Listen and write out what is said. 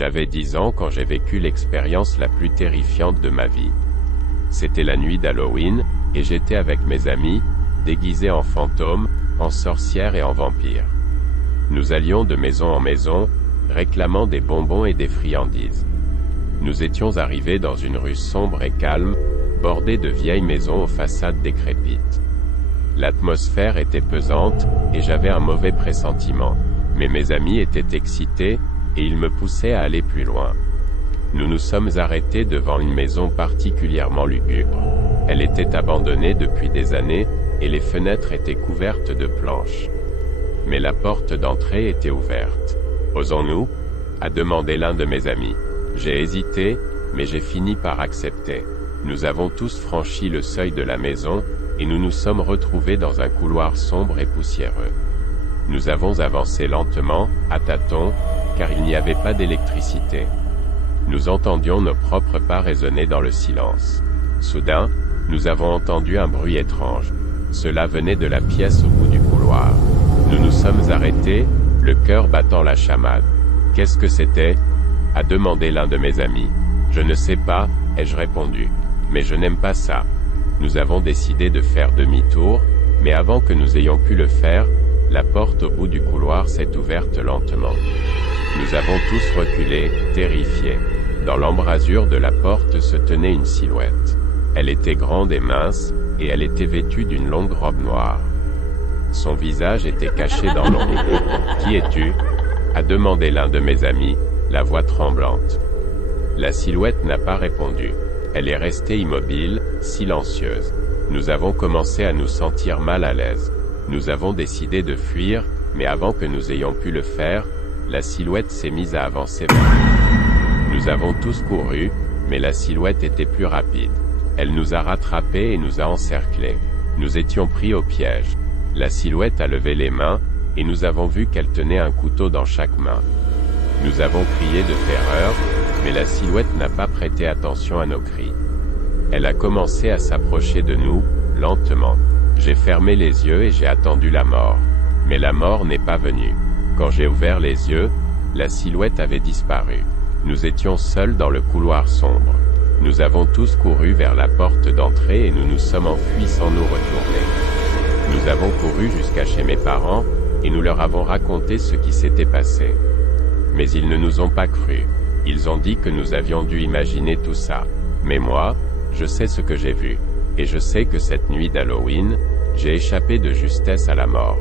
J'avais 10 ans quand j'ai vécu l'expérience la plus terrifiante de ma vie. C'était la nuit d'Halloween, et j'étais avec mes amis, déguisés en fantômes, en sorcières et en vampires. Nous allions de maison en maison, réclamant des bonbons et des friandises. Nous étions arrivés dans une rue sombre et calme, bordée de vieilles maisons aux façades décrépites. L'atmosphère était pesante, et j'avais un mauvais pressentiment. Mais mes amis étaient excités, et ils me poussaient à aller plus loin. Nous nous sommes arrêtés devant une maison particulièrement lugubre. Elle était abandonnée depuis des années, et les fenêtres étaient couvertes de planches. Mais la porte d'entrée était ouverte. « Osons-nous » a demandé l'un de mes amis. J'ai hésité, mais j'ai fini par accepter. Nous avons tous franchi le seuil de la maison, et nous nous sommes retrouvés dans un couloir sombre et poussiéreux. Nous avons avancé lentement, à tâtons, car il n'y avait pas d'électricité. Nous entendions nos propres pas résonner dans le silence. Soudain, nous avons entendu un bruit étrange. Cela venait de la pièce au bout du couloir. Nous nous sommes arrêtés, le cœur battant la chamade. « Qu'est-ce que c'était » a demandé l'un de mes amis. « Je ne sais pas » ai-je répondu. « Mais je n'aime pas ça. » Nous avons décidé de faire demi-tour, mais avant que nous ayons pu le faire, la porte au bout du couloir s'est ouverte lentement. Nous avons tous reculé, terrifiés. Dans l'embrasure de la porte se tenait une silhouette. Elle était grande et mince, et elle était vêtue d'une longue robe noire. Son visage était caché dans l'ombre. « Qui es-tu » a demandé l'un de mes amis, la voix tremblante. La silhouette n'a pas répondu. Elle est restée immobile, silencieuse. Nous avons commencé à nous sentir mal à l'aise. Nous avons décidé de fuir, mais avant que nous ayons pu le faire, la silhouette s'est mise à avancer vers nous. Nous avons tous couru, mais la silhouette était plus rapide. Elle nous a rattrapés et nous a encerclés. Nous étions pris au piège. La silhouette a levé les mains, et nous avons vu qu'elle tenait un couteau dans chaque main. Nous avons crié de terreur, mais la silhouette n'a pas prêté attention à nos cris. Elle a commencé à s'approcher de nous, lentement. J'ai fermé les yeux et j'ai attendu la mort. Mais la mort n'est pas venue. Quand j'ai ouvert les yeux, la silhouette avait disparu. Nous étions seuls dans le couloir sombre. Nous avons tous couru vers la porte d'entrée et nous nous sommes enfuis sans nous retourner. Nous avons couru jusqu'à chez mes parents, et nous leur avons raconté ce qui s'était passé. Mais ils ne nous ont pas cru. Ils ont dit que nous avions dû imaginer tout ça. Mais moi, je sais ce que j'ai vu. Et je sais que cette nuit d'Halloween, j'ai échappé de justesse à la mort.